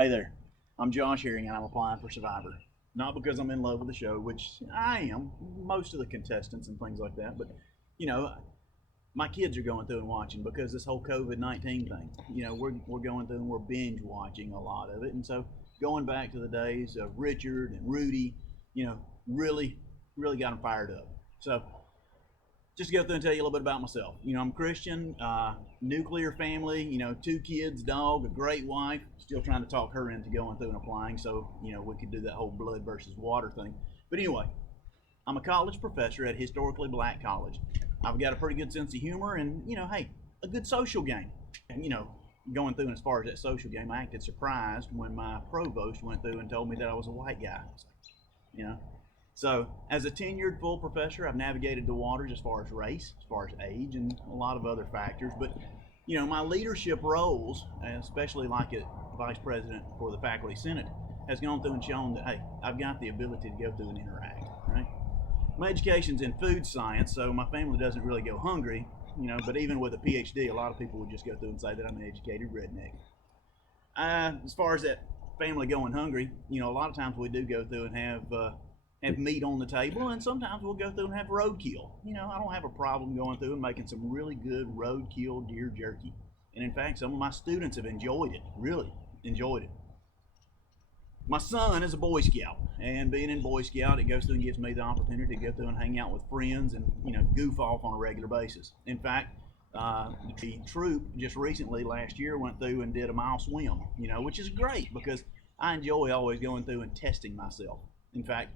Hey there, I'm Josh Herring and I'm applying for Survivor. Not because I'm in love with the show, which I am, most of the contestants and things like that, but you know, my kids are going through and watching because this whole COVID 19 thing, we're going through and we're binge watching a lot of it. And so going back to the days of Richard and Rudy, really, really got them fired up. So just to go through and tell you a little bit about myself. I'm Christian, nuclear family, two kids, dog, a great wife. Still trying to talk her into going through and applying so, we could do that whole blood versus water thing. But anyway, I'm a college professor at historically black college. I've got a pretty good sense of humor and, hey, a good social game. And, going through and as far as that social game, I acted surprised when my provost went through and told me that I was a white guy. You know, so, as a tenured full professor, I've navigated the waters as far as race, as far as age, and a lot of other factors. But, my leadership roles, especially like a vice president for the faculty senate, has gone through and shown that, hey, I've got the ability to go through and interact, right? My education's in food science, so my family doesn't really go hungry, but even with a PhD, a lot of people would just go through and say that I'm an educated redneck. As far as that family going hungry, a lot of times we do go through and have meat on the table, and sometimes we'll go through and have roadkill. I don't have a problem going through and making some really good roadkill deer jerky. And in fact, some of my students have enjoyed it, really enjoyed it. My son is a Boy Scout, and being in Boy Scout, it goes through and gives me the opportunity to go through and hang out with friends and goof off on a regular basis. In fact, the troop just recently last year went through and did a mile swim, which is great because I enjoy always going through and testing myself. In fact,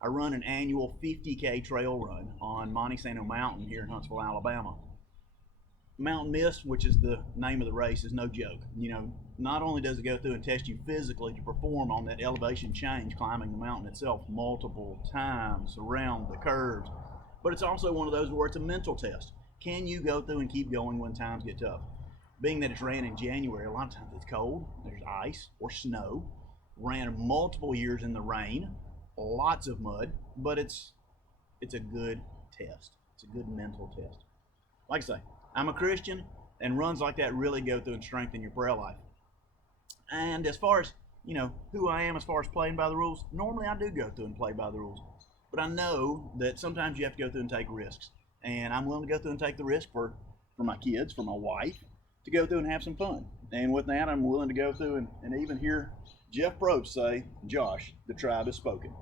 I run an annual 50K trail run on Monte Sano Mountain here in Huntsville, Alabama. Mountain Mist, which is the name of the race, is no joke. Not only does it go through and test you physically to perform on that elevation change, climbing the mountain itself multiple times around the curves, but it's also one of those where it's a mental test. Can you go through and keep going when times get tough? Being that it's ran in January, a lot of times it's cold, there's ice or snow, ran multiple years in the rain, lots of mud, but it's a good test. It's a good mental test. Like I say, I'm a Christian, and runs like that really go through and strengthen your prayer life. And as far as who I am as far as playing by the rules, normally I do go through and play by the rules, but I know that sometimes you have to go through and take risks, and I'm willing to go through and take the risk for my kids, for my wife, to go through and have some fun. And with that, I'm willing to go through and even hear Jeff Probst say, "Josh, the tribe has spoken."